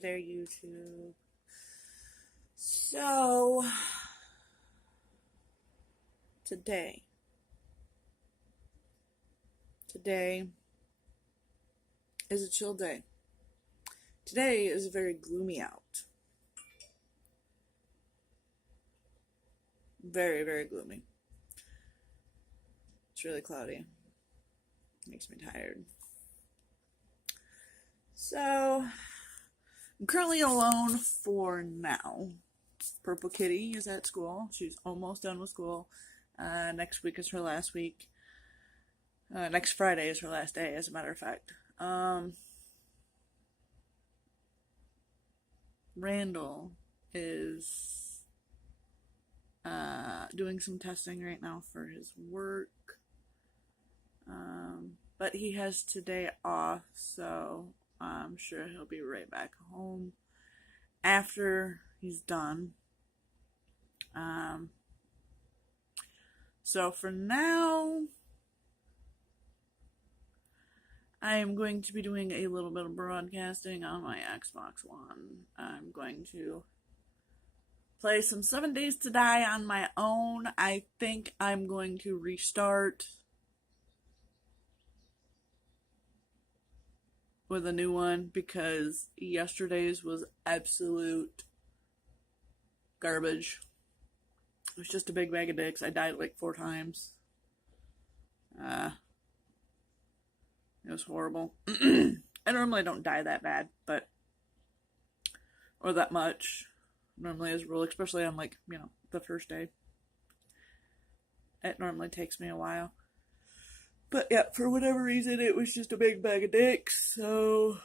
Hey there, YouTube. So, today is a chill day. Today is very gloomy out. Very, very gloomy. It's really cloudy. Makes me tired. So, I'm currently alone for now. Purple Kitty is at school. She's almost done with school. Next week is her last week. Next Friday is her last day, as a matter of fact. Randall is doing some testing right now for his work. But he has today off, so I'm sure he'll be right back home after he's done. So for now, I am going to be doing a little bit of broadcasting on my Xbox One. I'm going to play some 7 Days to Die on my own. I think I'm going to restart with a new one because yesterday's was absolute garbage. It was just a big bag of dicks. I died like 4 times. It was horrible. I normally don't die that bad, or that much. Normally as a rule, especially on the first day. It normally takes me a while. But yeah, for whatever reason, it was just a big bag of dicks, so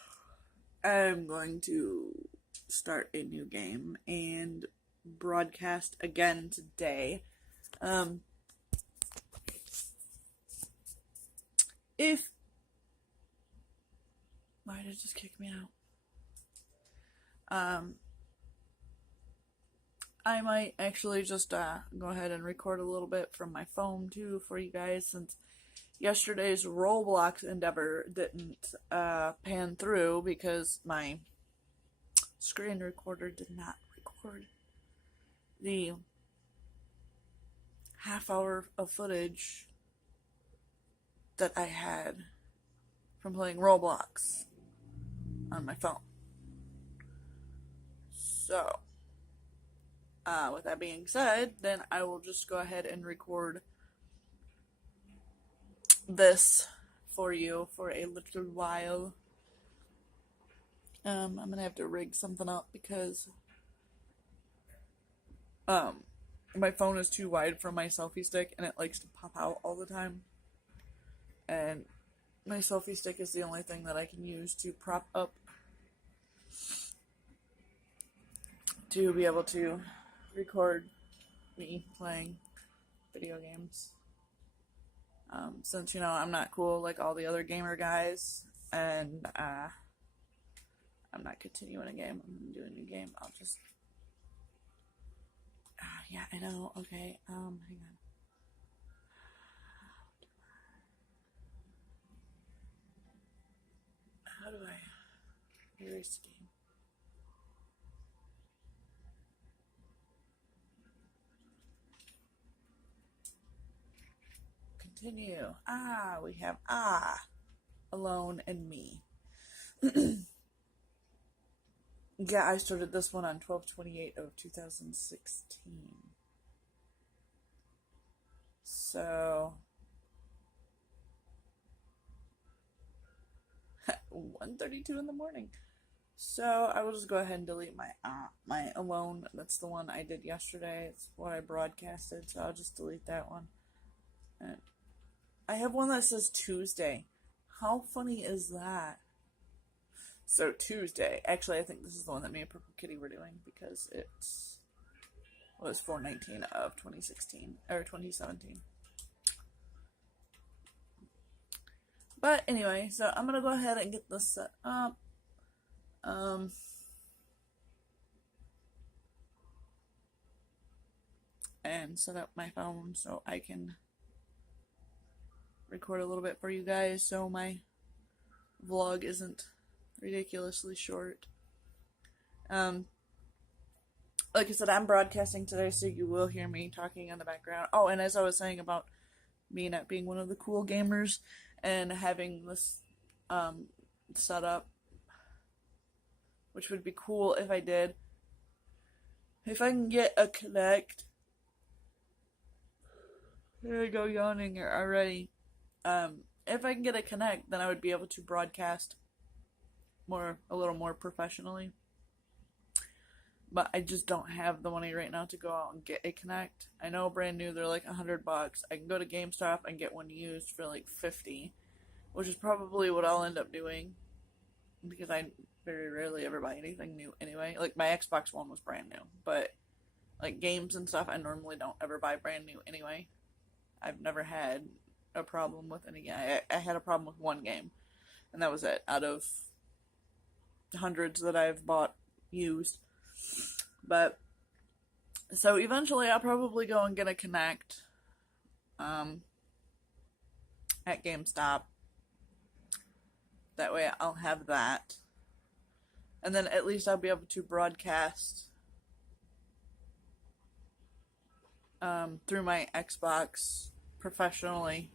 I'm going to start a new game and broadcast again today. Why did it just kick me out? I might actually just go ahead and record a little bit from my phone too for you guys, since yesterday's Roblox endeavor didn't pan through because my screen recorder did not record the half hour of footage that I had from playing Roblox on my phone. So, with that being said, then I will just go ahead and record this for you for a little while. I'm gonna have to rig something up because my phone is too wide for my selfie stick and it likes to pop out all the time. And my selfie stick is the only thing that I can use to prop up to be able to record me playing video games. Since, I'm not cool like all the other gamer guys, and I'm not continuing a game, I'm gonna do a new game. I'll just... yeah, I know, okay, hang on. How do I erase the game? Continue. We have Alone and Me. Yeah, I started this one on 12/28 of 2016. So 1:32 in the morning. So I will just go ahead and delete my Alone. That's the one I did yesterday. It's what I broadcasted, so I'll just delete that one. And I have one that says Tuesday. How funny is that? So Tuesday. Actually, I think this is the one that me and Purple Kitty were doing because it was 4/19 of 2016 or 2017. But anyway, so I'm gonna go ahead and get this set up. And set up my phone so I can record a little bit for you guys so my vlog isn't ridiculously short. Like I said, I'm broadcasting today, so you will hear me talking in the background. Oh, and as I was saying about me not being one of the cool gamers and having this set up, which would be cool if I did. If I can get a Connect, there I go yawning already. If I can get a Connect, then I would be able to broadcast a little more professionally. But I just don't have the money right now to go out and get a Connect. I know brand new, they're like $100. I can go to GameStop and get one used for like $50, which is probably what I'll end up doing because I very rarely ever buy anything new anyway. Like my Xbox One was brand new, but like games and stuff, I normally don't ever buy brand new anyway. I've never had a problem with any game. I had a problem with one game, and that was it out of hundreds that I've bought used. But so eventually I'll probably go and get a Connect at GameStop. That way I'll have that. And then at least I'll be able to broadcast through my Xbox professionally.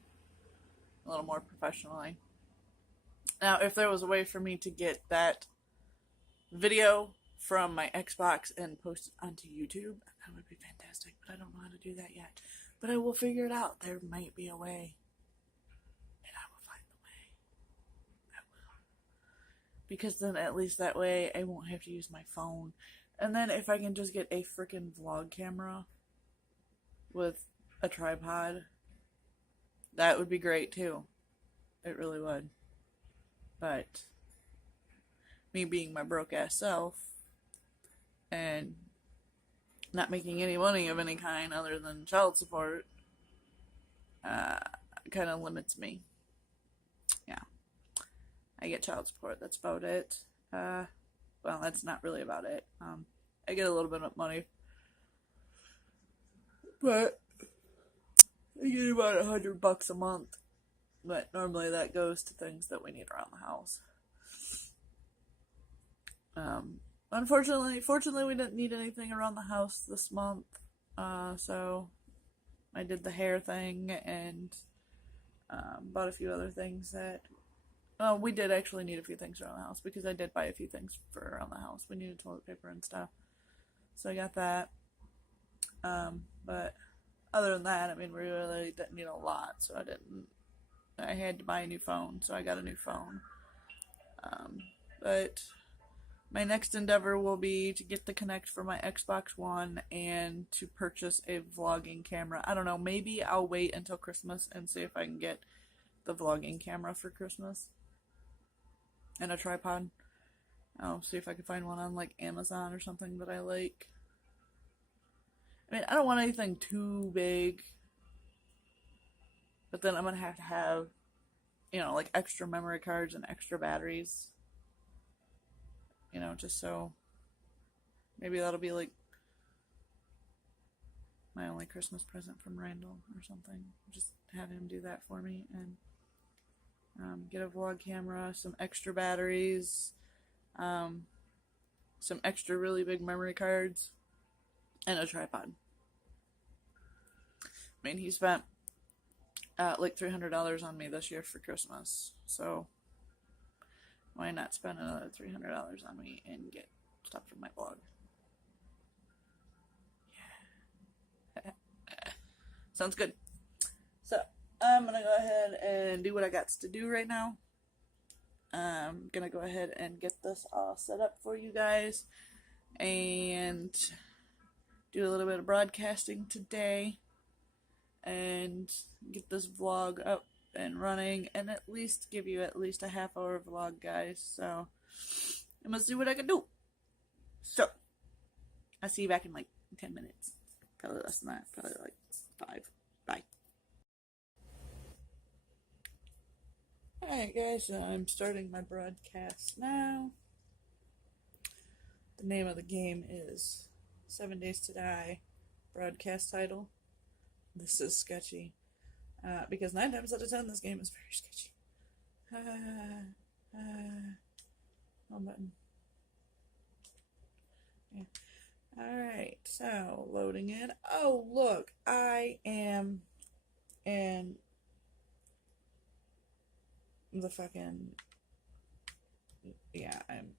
A little more professionally. Now, if there was a way for me to get that video from my Xbox and post it onto YouTube, that would be fantastic. But I don't know how to do that yet. But I will figure it out. There might be a way. And I will find the way. I will. Because then at least that way I won't have to use my phone. And then if I can just get a freaking vlog camera with a tripod, that would be great too. It really would. But me being my broke ass self and not making any money of any kind other than child support kind of limits me. Yeah. I get child support. That's about it. Well, that's not really about it. I get a little bit of money, but I get about $100 a month. But normally that goes to things that we need around the house. Fortunately, we didn't need anything around the house this month. So I did the hair thing and bought a few other things that. Oh, we did actually need a few things around the house because I did buy a few things for around the house. We needed toilet paper and stuff, so I got that. But other than that, I mean, we really didn't need a lot, so I had to buy a new phone, so I got a new phone. But my next endeavor will be to get the Connect for my Xbox One and to purchase a vlogging camera. I don't know, maybe I'll wait until Christmas and see if I can get the vlogging camera for Christmas. And a tripod. I'll see if I can find one on like Amazon or something that I like. I mean, I don't want anything too big. But then I'm going to have, like extra memory cards and extra batteries. Just so maybe that'll be like my only Christmas present from Randall or something. Just have him do that for me and get a vlog camera, some extra batteries, some extra really big memory cards, and a tripod. I mean, he spent like $300 on me this year for Christmas, so why not spend another $300 on me and get stuff for my blog? Yeah. Sounds good. So, I'm gonna go ahead and do what I got to do right now. I'm gonna go ahead and get this all set up for you guys and do a little bit of broadcasting today and get this vlog up and running and at least give you at least a half-hour vlog, guys. So I'm gonna see what I can do. So I'll see you back in like 10 minutes. Probably less than that. Probably like 5. Bye. Alright, guys, I'm starting my broadcast now. The name of the game is 7 Days to Die. Broadcast title. This is sketchy. Because 9 times out of 10, this game is very sketchy. Home button. Alright, so loading in. Oh, look, I am in the fucking, yeah, I'm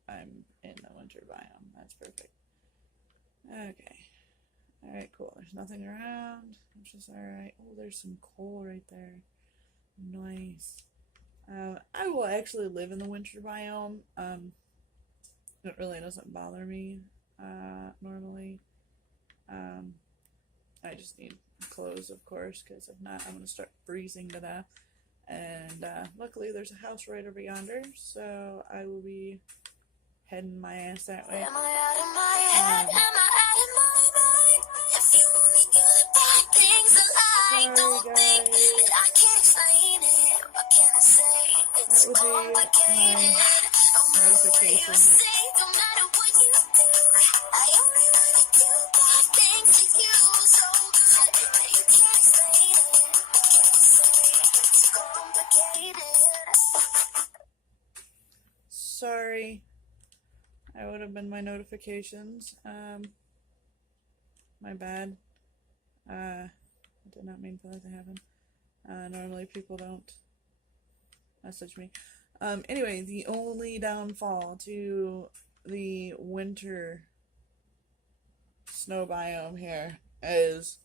in the winter biome. That's perfect. Okay. Alright, cool. There's nothing around, which is alright. Oh, there's some coal right there. Nice. I will actually live in the winter biome. It really doesn't bother me, normally. I just need clothes, of course, because if not, I'm going to start freezing to death. And luckily, there's a house right over yonder, so I will be heading my ass that way. Am I out of my head? Am I out of my mind? If you only good bad things alike, don't think that I can't explain it. What can I say? It's complicated. No matter what you say, no matter what you do, I only wanna do bad things to you. So good that you can't explain it. What can I say? It's complicated. Sorry. That would have been my notifications. My bad. I did not mean for that to happen. Normally people don't message me. Anyway, the only downfall to the winter snow biome here is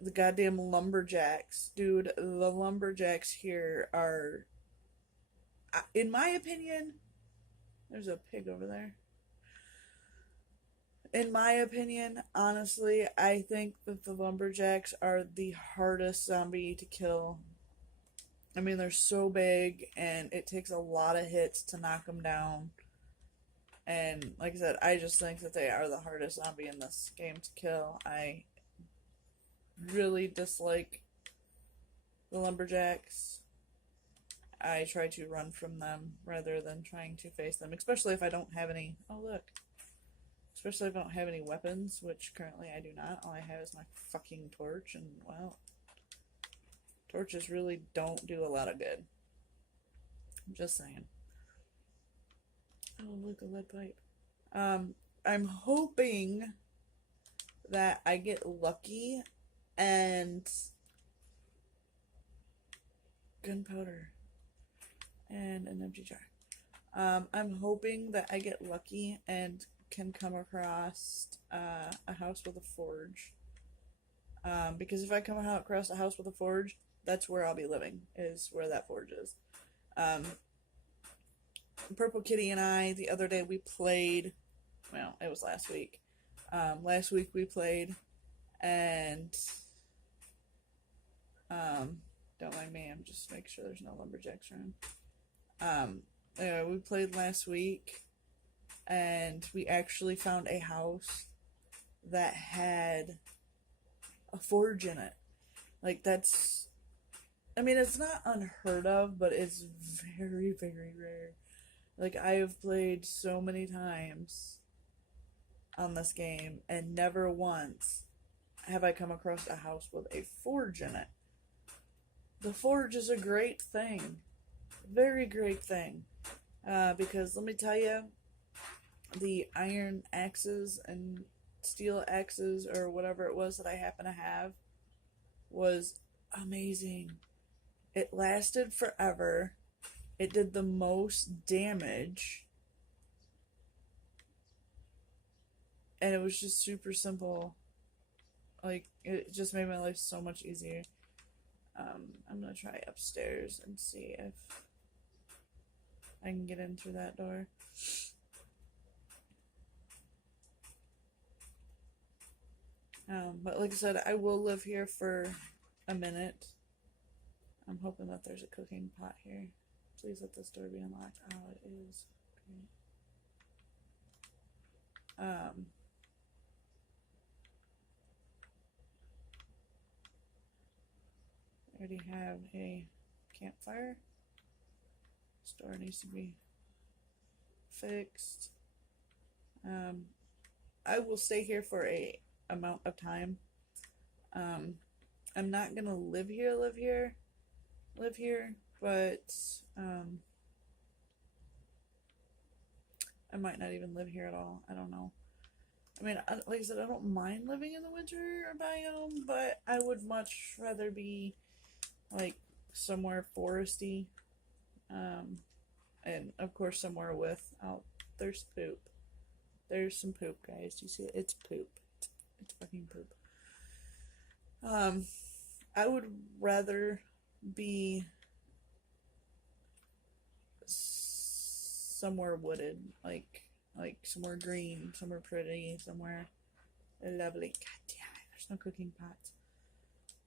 the goddamn lumberjacks. Dude, the lumberjacks here are, in my opinion, there's a pig over there. In my opinion, honestly, I think that the lumberjacks are the hardest zombie to kill. I mean, they're so big, and it takes a lot of hits to knock them down. And like I said, I just think that they are the hardest zombie in this game to kill. I really dislike the lumberjacks. I try to run from them rather than trying to face them, especially if I don't have any. Oh, look. Especially if I don't have any weapons, which currently I do not. All I have is my fucking torch, and, well, torches really don't do a lot of good. I'm just saying. Oh, look, a lead pipe. I'm hoping that I get lucky and gunpowder and an empty jar. I'm hoping that I get lucky and can come across a house with a forge. Because if I come across a house with a forge, that's where I'll be living, is where that forge is. Purple Kitty and I, the other day we played, well, it was last week. Last week we played, and, don't mind me, I'm just making sure there's no lumberjacks around. Anyway, we played last week, and we actually found a house that had a forge in it. Like, that's, I mean, it's not unheard of, but it's very, very rare. Like, I have played so many times on this game, and never once have I come across a house with a forge in it. The forge is a great thing. Very great thing. Because, let me tell you, the iron axes and steel axes, or whatever it was that I happen to have, was amazing. It lasted forever. It did the most damage. And it was just super simple. Like, it just made my life so much easier. I'm gonna try upstairs and see if I can get in through that door. But like I said, I will live here for a minute. I'm hoping that there's a cooking pot here. Please let this door be unlocked. Oh, it is. Okay. I already have a campfire. This door needs to be fixed. I will stay here for a amount of time. I'm not gonna live here, but I might not even live here at all. I don't know. I mean, like I said, I don't mind living in the winter biome, but I would much rather be like somewhere foresty, and of course somewhere with. Oh, there's poop. There's some poop, guys. Do you see it? It's poop. It's fucking poop. I would rather be somewhere wooded, like somewhere green, somewhere pretty, somewhere lovely. God damn it! There's no cooking pots.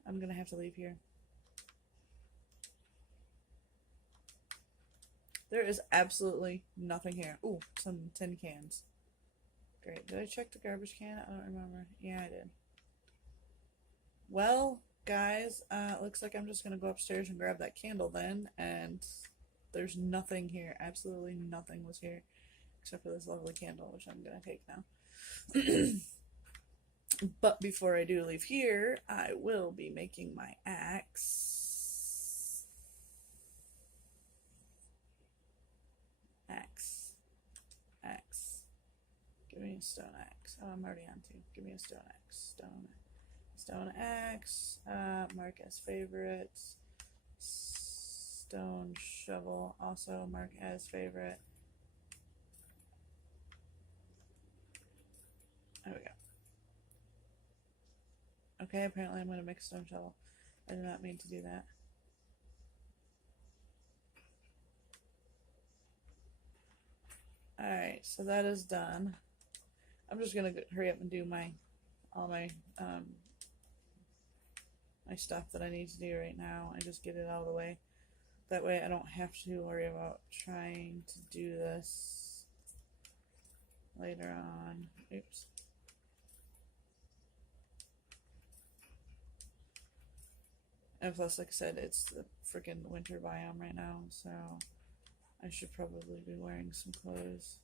I'm gonna have to leave here. There is absolutely nothing here. Ooh, some tin cans. Great. Did I check the garbage can? I don't remember. Yeah, I did. Well, guys, looks like I'm just gonna go upstairs and grab that candle then, and there's nothing here. Absolutely nothing was here, except for this lovely candle, which I'm gonna take now. But before I do leave here, I will be making my axe. Axe. Give me a stone axe. Oh, I'm already on two. Give me a stone axe. Stone axe. Mark as favorite. Stone shovel. Also mark as favorite. There we go. Okay, apparently I'm going to make a stone shovel. I did not mean to do that. Alright, so that is done. I'm just going to hurry up and do all my stuff that I need to do right now and just get it out of the way. That way I don't have to worry about trying to do this later on. Oops. And plus, like I said, it's the freaking winter biome right now, so I should probably be wearing some clothes.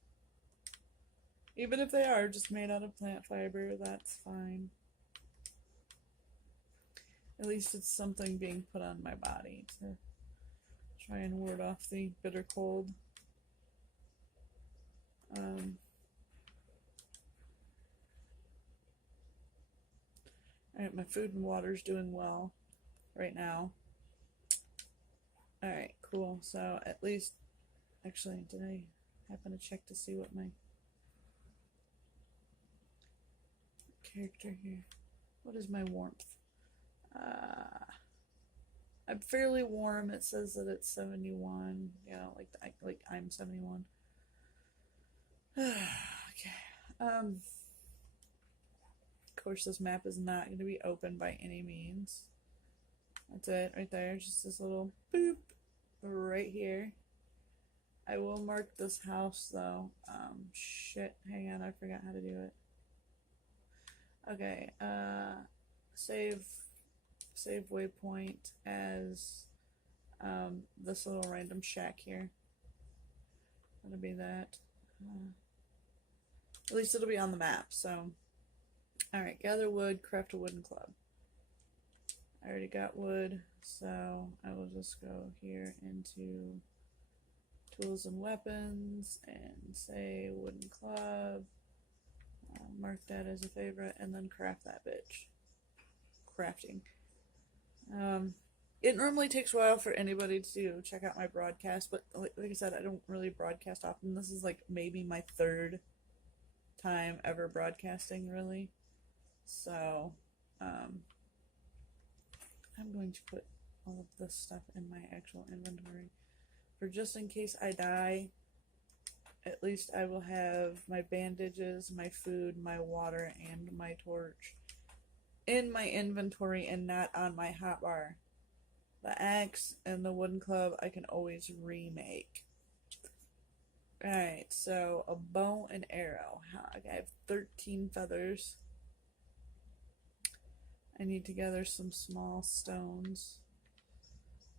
Even if they are just made out of plant fiber, that's fine. At least it's something being put on my body to try and ward off the bitter cold. Alright, my food and water's doing well right now. Alright, cool. So at least, actually, did I happen to check to see what my character here? What is my warmth? I'm fairly warm. It says that it's 71. Yeah, like I'm 71. Okay. Of course, this map is not going to be open by any means. That's it right there. Just this little boop right here. I will mark this house though. Shit. Hang on, I forgot how to do it. Okay. Save waypoint as this little random shack here. That'll be that. At least it'll be on the map. So, alright, gather wood, craft a wooden club. I already got wood, so I will just go here into tools and weapons and say wooden club. Mark that as a favorite and then craft that bitch. Crafting. It normally takes a while for anybody to check out my broadcast, but like I said, I don't really broadcast often. This is like maybe my third time ever broadcasting, really. So, I'm going to put all of this stuff in my actual inventory. For just in case I die, at least I will have my bandages, my food, my water, and my torch in my inventory and not on my hotbar. The axe and the wooden club I can always remake. Alright, so a bow and arrow. I have 13 feathers. I need to gather some small stones.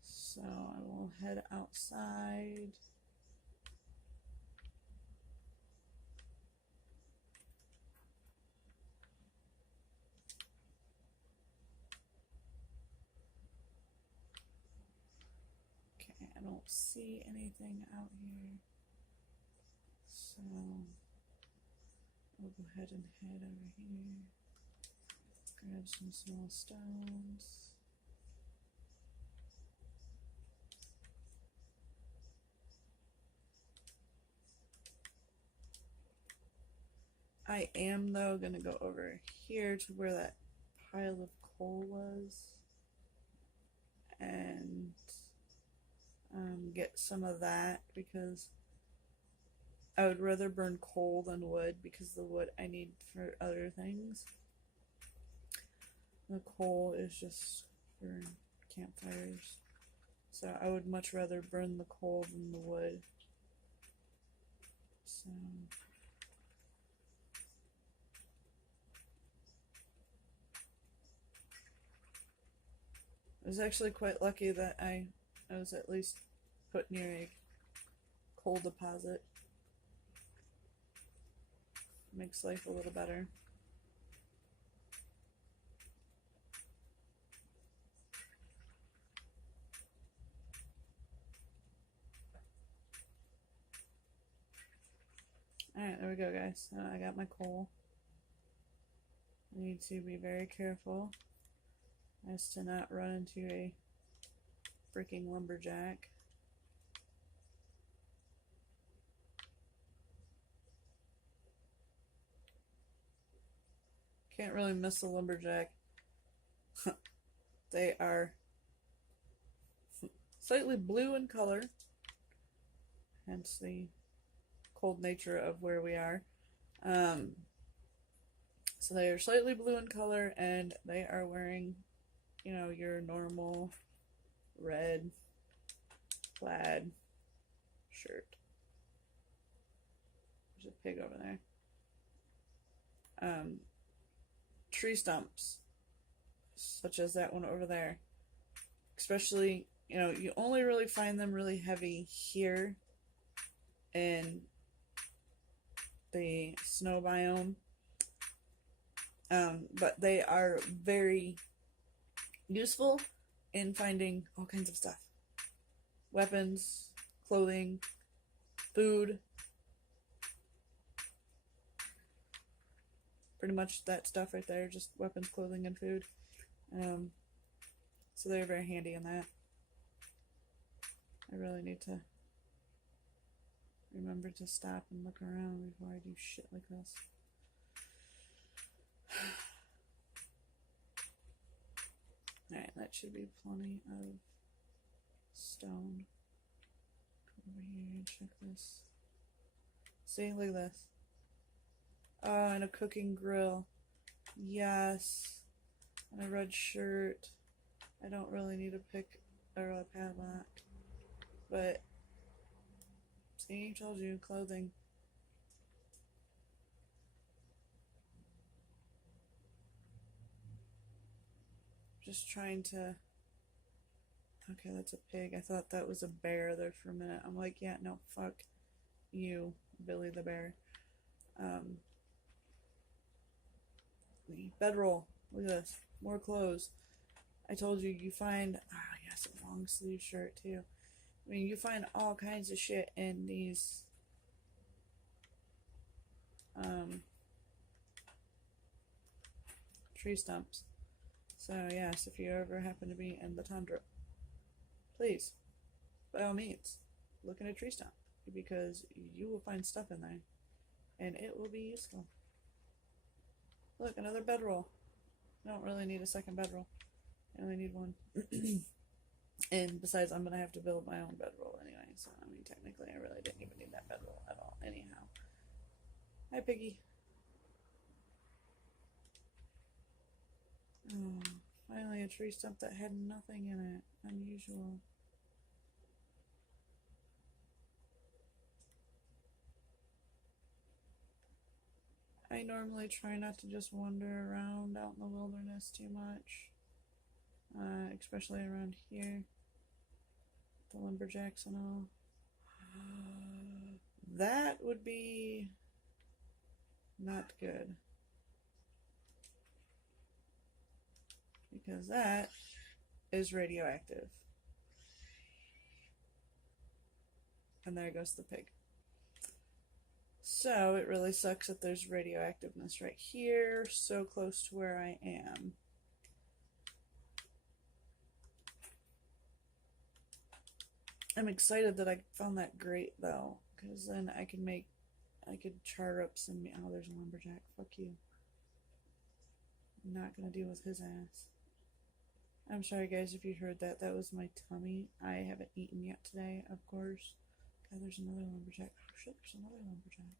So I will head outside. Okay, I don't see anything out here. So I'll go ahead and head over here. Grab some small stones. I am, though, going to go over here to where that pile of coal was and get some of that, because I would rather burn coal than wood, because the wood I need for other things. The coal is just for campfires. So I would much rather burn the coal than the wood. So I was actually quite lucky that I was at least put near a coal deposit. Makes life a little better. Alright, there we go, guys. I got my coal. I need to be very careful as to not run into a freaking lumberjack. Can't really miss a lumberjack. They are slightly blue in color, hence the cold nature of where we are. So they are slightly blue in color, and they are wearing, you know, your normal red plaid shirt. There's a pig over there. Tree stumps, such as that one over there. Especially, you know, you only really find them really heavy here in the snow biome. But they are very useful in finding all kinds of stuff. Weapons, clothing, food. Pretty much that stuff right there, just weapons, clothing, and food. So they're very handy in that. I really need to remember to stop and look around before I do shit like this. Alright, that should be plenty of stone. Come over here and check this. See, look at this. Oh, and a cooking grill. Yes. And a red shirt. I don't really need a pick or a padlock. But, see, told you, clothing. Just trying to... Okay, that's a pig. I thought that was a bear there for a minute. I'm like, yeah, no, fuck you, Billy the bear. The bedroll. Look at this. More clothes. I told you, you find... Oh, yes, a long sleeve shirt, too. I mean, you find all kinds of shit in these... tree stumps. So, yes, if you ever happen to be in the tundra, please, by all means, look in a tree stump, because you will find stuff in there, and it will be useful. Look, another bedroll. I don't really need a second bedroll. I only need one. And besides, I'm going to have to build my own bedroll anyway, so, I mean, technically, I really didn't even need that bedroll at all, anyhow. Hi, Piggy. Oh, finally a tree stump that had nothing in it. Unusual. I normally try not to just wander around out in the wilderness too much. Especially around here. The lumberjacks and all. That would be not good. Because that is radioactive. And there goes the pig. So it really sucks that there's radioactiveness right here, so close to where I am. I'm excited that I found that grate though, because then I could char up some. Oh, there's a lumberjack. Fuck you. I'm not gonna deal with his ass. I'm sorry, guys, if you heard that. That was my tummy. I haven't eaten yet today, of course. God, there's another lumberjack. Oh shit, there's another lumberjack.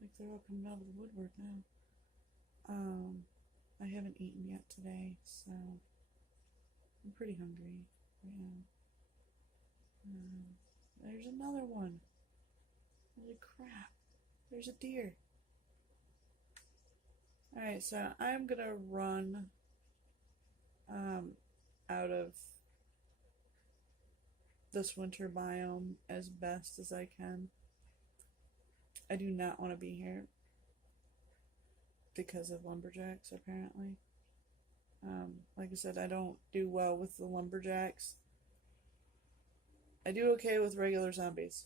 Like they're all coming out of the woodwork now. I haven't eaten yet today, so I'm pretty hungry right now. There's another one. Holy crap. There's a deer. Alright, so I'm gonna run out of this winter biome as best as I can. I do not want to be here because of lumberjacks, apparently. Like I said, I don't do well with the lumberjacks. I do okay with regular zombies.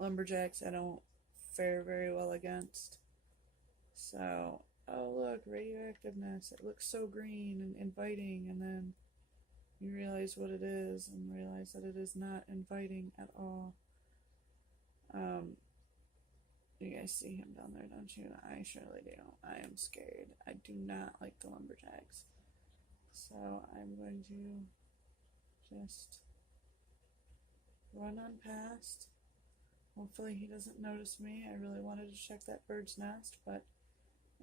Lumberjacks I don't fare very well against. So, oh look, radioactiveness. It looks so green and inviting, and then you realize what it is and realize that it is not inviting at all. You guys see him down there, don't you? I surely do. I am scared. I do not like the lumberjacks. So I'm going to just run on past. Hopefully he doesn't notice me. I really wanted to check that bird's nest, but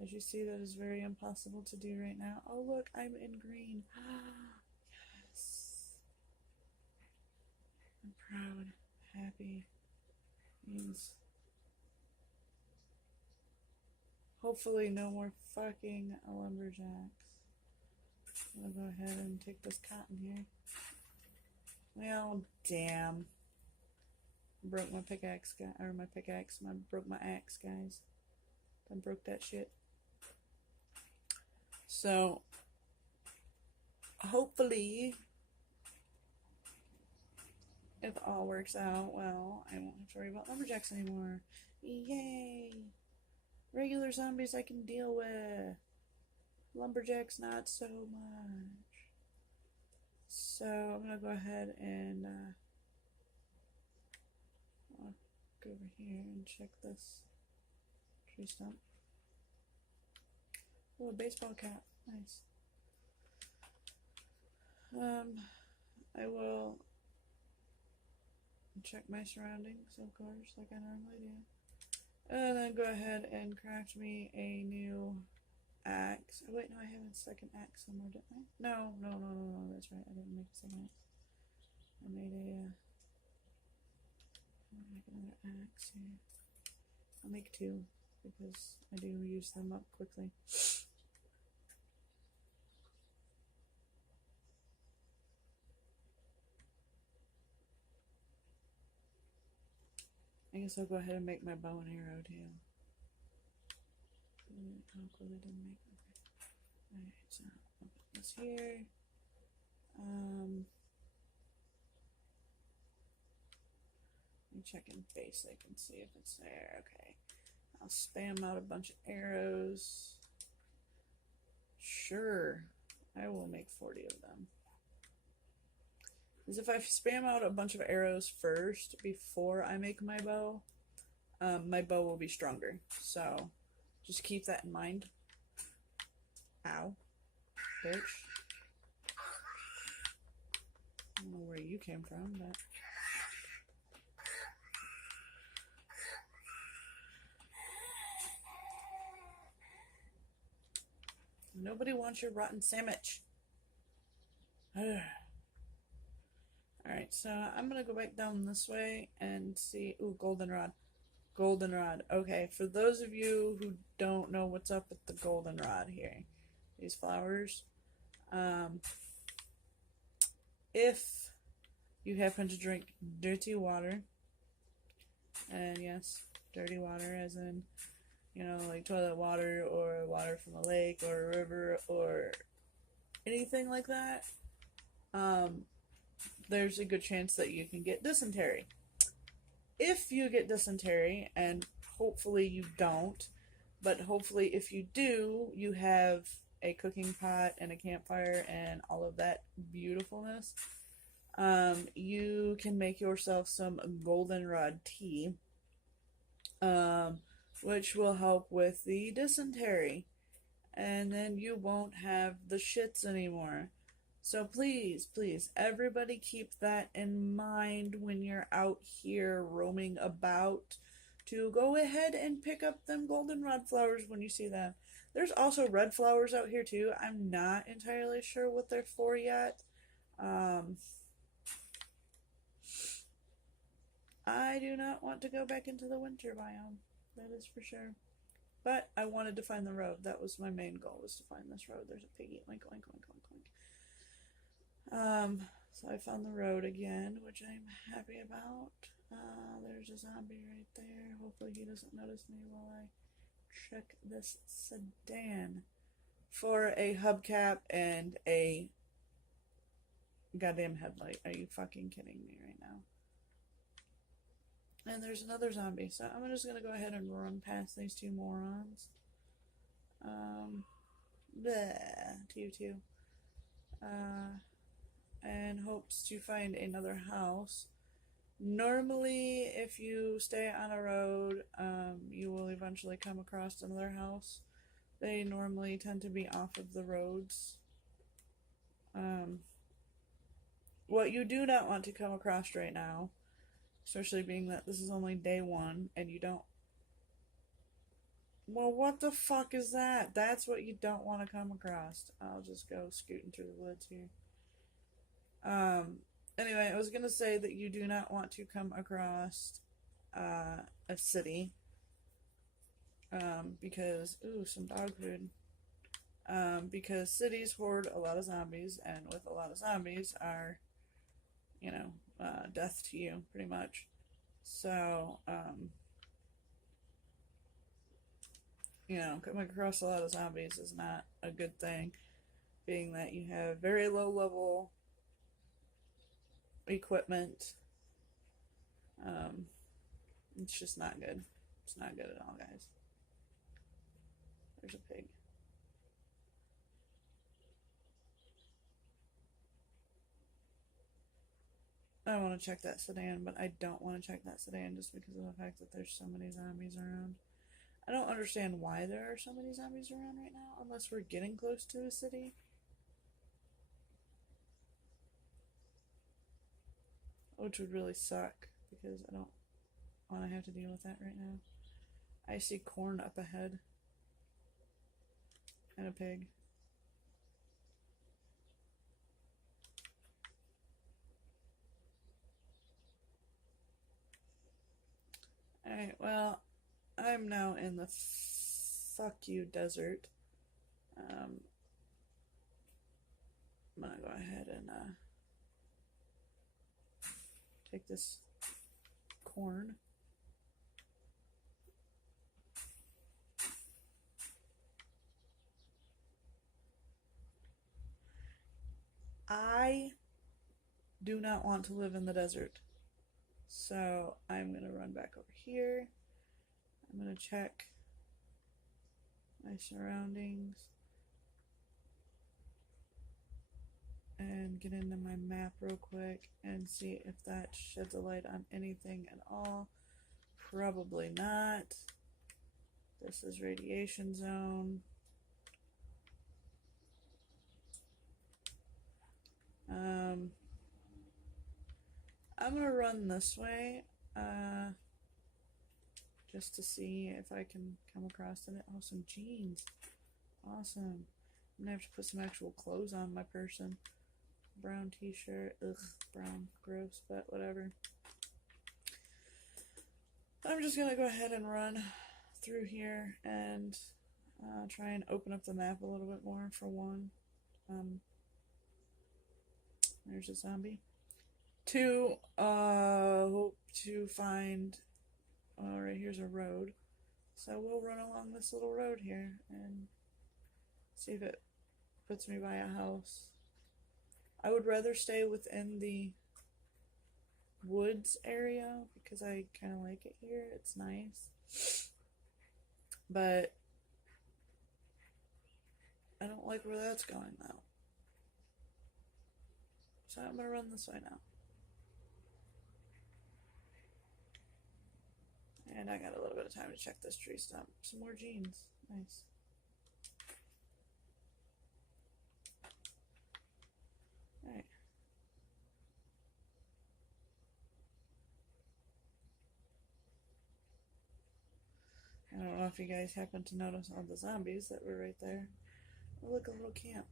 as you see, that is very impossible to do right now. Oh look, I'm in green. Yes. I'm proud, happy. Means hopefully no more fucking lumberjacks. I'm gonna go ahead and take this cotton here. Well, damn. Broke my pickaxe, or my pickaxe. Broke my axe, guys. I broke that shit. So, hopefully, if all works out well, I won't have to worry about lumberjacks anymore. Yay! Regular zombies I can deal with. Lumberjacks not so much. So I'm gonna go ahead and I'll go over here and check this tree stump. Oh, a baseball cap. Nice. I will check my surroundings, of course, like I normally do. And then go ahead and craft me a new axe. Oh, wait, no, I have a second axe somewhere, didn't I? No, that's right. I didn't make a second axe. I made I'll make another axe here. I'll make two because I do use them up quickly. I guess I'll go ahead and make my bow and arrow too. How cool I didn't make it. Okay. Alright, so I'll put this here. Let me check in basic and see if it's there. Okay. I'll spam out a bunch of arrows. Sure. I will make 40 of them. Because if I spam out a bunch of arrows first before I make my bow will be stronger. So just keep that in mind. Ow. Bitch. I don't know where you came from, but... Nobody wants your rotten sandwich. Alright, so I'm gonna go back down this way and see... Ooh, goldenrod. Goldenrod. Okay, for those of you who don't know what's up with the goldenrod here, these flowers, if you happen to drink dirty water, and yes, dirty water as in, you know, like toilet water or water from a lake or a river or anything like that, there's a good chance that you can get dysentery. if you get dysentery, and hopefully you don't, but hopefully if you do, you have a cooking pot and a campfire and all of that beautifulness. You can make yourself some goldenrod tea, which will help with the dysentery, and then you won't have the shits anymore. So please, please, everybody keep that in mind when you're out here roaming about, to go ahead and pick up them goldenrod flowers when you see them. There's also red flowers out here too. I'm not entirely sure what they're for yet. I do not want to go back into the winter biome. That is for sure. But I wanted to find the road. That was my main goal, was to find this road. There's a piggy. Link, link, link, link, link. So I found the road again, which I'm happy about. There's a zombie right there. Hopefully he doesn't notice me while I check this sedan for a hubcap and a goddamn headlight. Are you fucking kidding me right now? And there's another zombie, so I'm just gonna go ahead and run past these two morons. To you two. And hopes to find another house. Normally, if you stay on a road, you will eventually come across another house. They normally tend to be off of the roads. What you do not want to come across right now, especially being that this is only day one and you don't... Well, what the fuck is that? That's what you don't want to come across. I'll just go scooting through the woods here. Anyway, I was gonna say that you do not want to come across a city, because, ooh, some dog food. Because cities hoard a lot of zombies, and with a lot of zombies are, you know, death to you, pretty much. So, you know, coming across a lot of zombies is not a good thing, being that you have very low level equipment. It's just not good. It's not good at all, guys. There's a pig. I want to check that sedan, but I don't want to check that sedan just because of the fact that there's so many zombies around. I don't understand why there are so many zombies around right now, unless we're getting close to a city. Which would really suck, because I don't want to have to deal with that right now. I see corn up ahead. And a pig. Alright, well, I'm now in the fuck you desert. I'm gonna go ahead and take this corn. I do not want to live in the desert. So I'm going to run back over here. I'm going to check my surroundings and get into my map real quick and see if that sheds a light on anything at all. Probably not. This is radiation zone. I'm gonna run this way, just to see if I can come across it. Oh, some jeans. Awesome. I'm gonna have to put some actual clothes on my person. Brown t-shirt. Ugh, brown. Gross, but whatever. I'm just gonna go ahead and run through here and try and open up the map a little bit more, for one. There's a zombie. Two, hope to find, right here's a road. So we'll run along this little road here and see if it puts me by a house. I would rather stay within the woods area because I kind of like it here. It's nice. But I don't like where that's going though. So I'm gonna run this way now. And I got a little bit of time to check this tree stump. Some more jeans. Nice. Alright. I don't know if you guys happen to notice all the zombies that were right there. Oh, look, a little camp.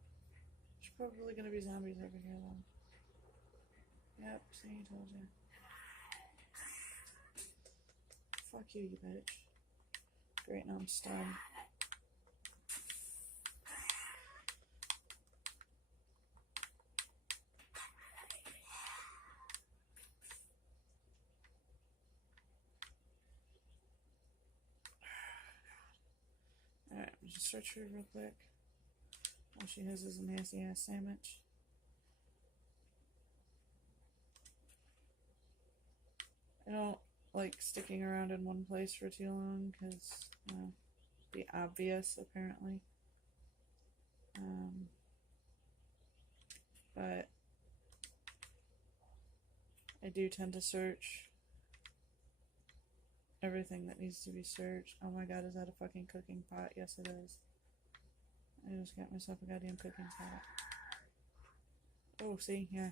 There's probably gonna be zombies over here though. Yep, see, told you. Fuck you, you bitch. Great, now I'm stunned. Alright, I'm just search her real quick. All she has is a nasty ass sandwich. I don't like sticking around in one place for too long because, you know, be obvious apparently. But I do tend to search everything that needs to be searched. Oh my god, is that a fucking cooking pot? Yes, it is. I just got myself a goddamn cooking pot. Oh, see, yeah.